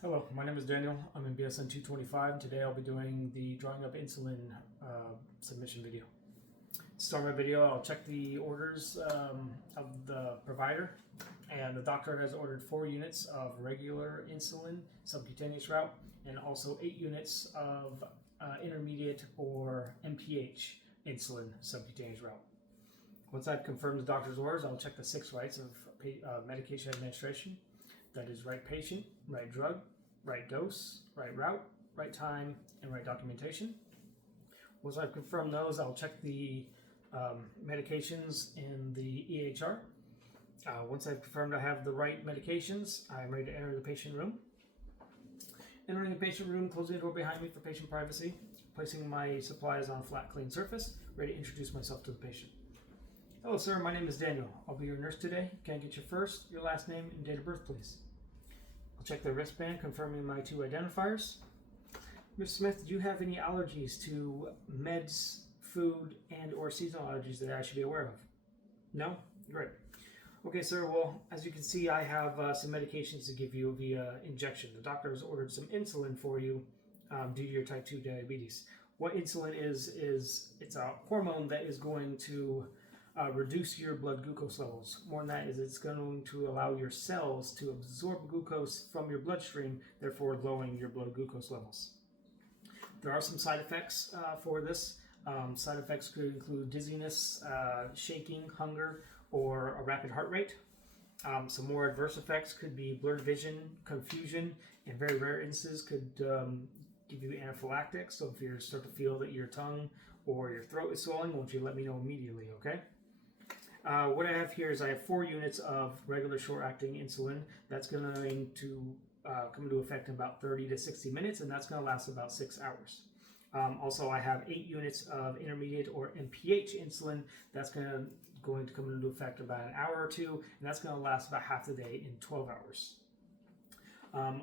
Hello, my name is Daniel. I'm in BSN 225. Today I'll be doing the drawing up insulin submission video. To start my video, I'll check the orders of the provider, and the doctor has ordered 4 units of regular insulin subcutaneous route and also 8 units of intermediate or MPH insulin subcutaneous route. Once I've confirmed the doctor's orders, I'll check the 6 rights of medication administration. That is right patient, right drug, right dose, right route, right time, and right documentation. Once I've confirmed those, I'll check the medications in the EHR. Once I've confirmed I have the right medications, I'm ready to enter the patient room. Entering the patient room, closing the door behind me for patient privacy, placing my supplies on a flat, clean surface, ready to introduce myself to the patient. Hello, sir. My name is Daniel. I'll be your nurse today. Can I get your first, your last name, and date of birth, please? I'll check the wristband, confirming my 2 identifiers. Ms. Smith, do you have any allergies to meds, food, and or seasonal allergies that I should be aware of? No? Great. Okay, sir. Well, as you can see, I have some medications to give you via injection. The doctor has ordered some insulin for you due to your type 2 diabetes. What insulin is it's a hormone that is going to reduce your blood glucose levels. More than that is it's going to allow your cells to absorb glucose from your bloodstream, therefore lowering your blood glucose levels. There are some side effects for this. Side effects could include dizziness, shaking, hunger, or a rapid heart rate. Some more adverse effects could be blurred vision, confusion, and very rare instances could give you anaphylactic. So if you start to feel that your tongue or your throat is swelling, won't you let me know immediately, okay? What I have here is I have 4 units of regular short-acting insulin. That's going to come into effect in about 30 to 60 minutes, and that's going to last about 6 hours. Also, I have 8 units of intermediate or MPH insulin. That's going to come into effect about an hour or 2, and that's going to last about half the day in 12 hours.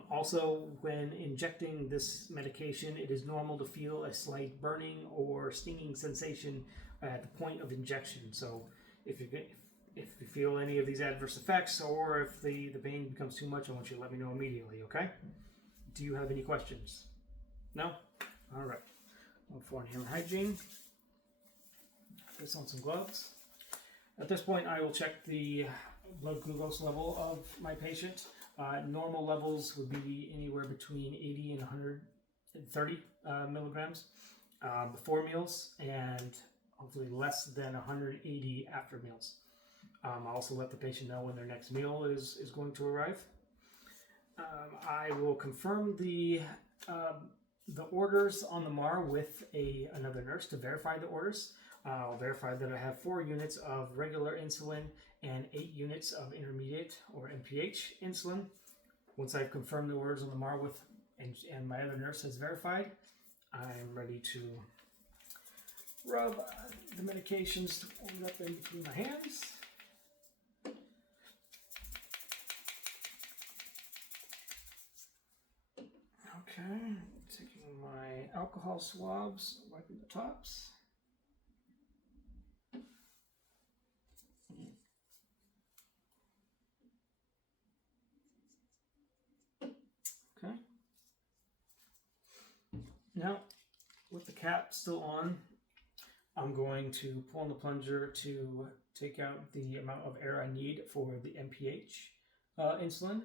Also, when injecting this medication, it is normal to feel a slight burning or stinging sensation at the point of injection. So if you feel any of these adverse effects or if the pain becomes too much, I want you to let me know immediately, okay? Do you have any questions? No? All right. For hand hygiene, place on some gloves. At this point, I will check the blood glucose level of my patient. Normal levels would be anywhere between 80 and 130 milligrams before meals, and hopefully less than 180 after meals. I'll also let the patient know when their next meal is going to arrive. I will confirm the orders on the MAR with another nurse to verify the orders. I'll verify that I have 4 units of regular insulin and 8 units of intermediate or MPH insulin. Once I've confirmed the orders on the MAR and my other nurse has verified, I'm ready to rub the medications to warm it up in between my hands. Okay, taking my alcohol swabs, wiping the tops. Okay. Now, with the cap still on, I'm going to pull on the plunger to take out the amount of air I need for the MPH insulin,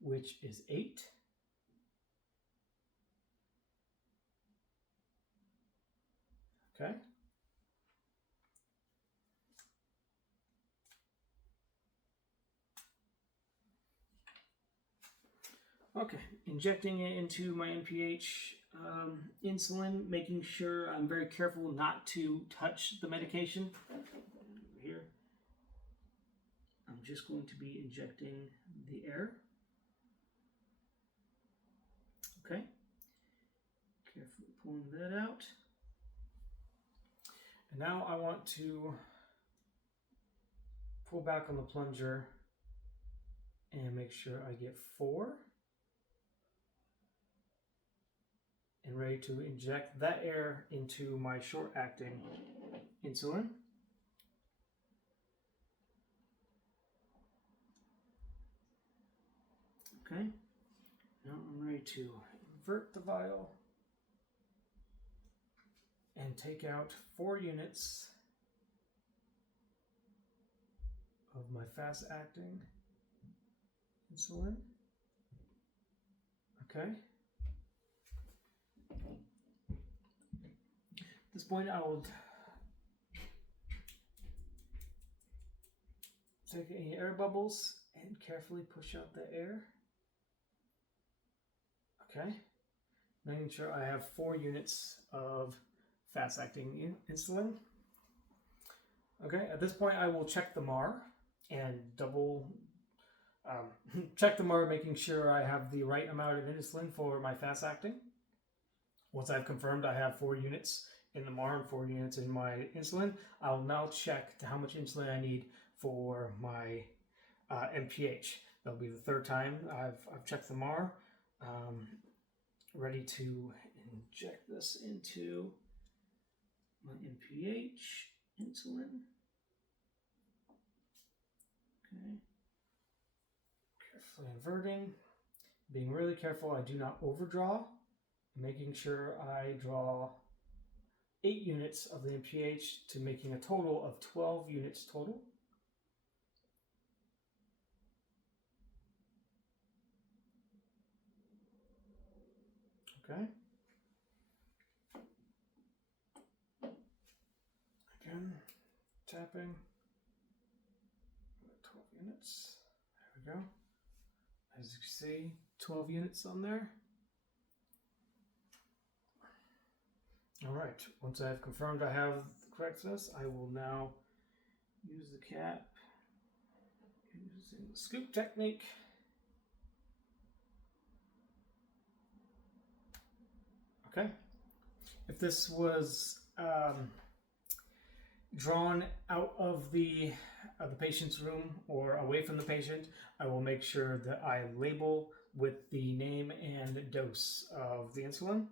which is 8. Okay. Okay, injecting it into my MPH insulin, making sure I'm very careful not to touch the medication. Here, I'm just going to be injecting the air. Okay, carefully pulling that out. And now I want to pull back on the plunger and make sure I get 4. And ready to inject that air into my short-acting insulin. Okay, now I'm ready to invert the vial and take out 4 units of my fast-acting insulin. Okay. At this point, I will take any air bubbles and carefully push out the air. Okay. Making sure I have 4 units of fast-acting insulin. Okay, at this point, I will check the MAR and double check the MAR, making sure I have the right amount of insulin for my fast-acting. Once I've confirmed I have 4 units in the MAR and 4 units in my insulin, I'll now check to how much insulin I need for my MPH. That'll be the 3rd time I've checked the MAR. Ready to inject this into my MPH insulin. Okay. Carefully inverting. Being really careful I do not overdraw. Making sure I draw 8 units of the MPH to making a total of 12 units total. Okay. Again, tapping. 12 units. There we go. As you can see, 12 units on there. All right. Once I've confirmed I have the correctness, I will now use the cap using the scoop technique. Okay. If this was drawn out of the patient's room or away from the patient, I will make sure that I label with the name and dose of the insulin.